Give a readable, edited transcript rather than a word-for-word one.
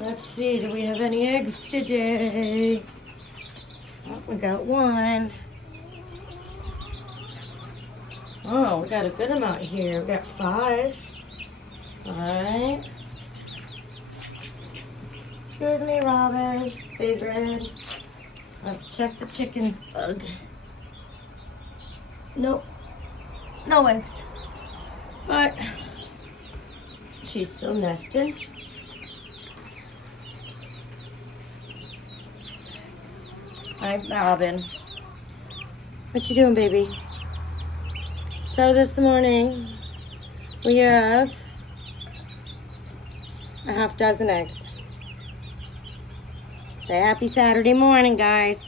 Let's see, do we have any eggs today? Oh, we got one. Oh, we got a good amount here. We got 5. All right. Excuse me, Robin. Big Red. Let's check the chicken bug. Nope. No eggs. But she's still nesting. Hi, Robin. What you doing, baby? So this morning we have a half dozen eggs. Say happy Saturday morning, guys.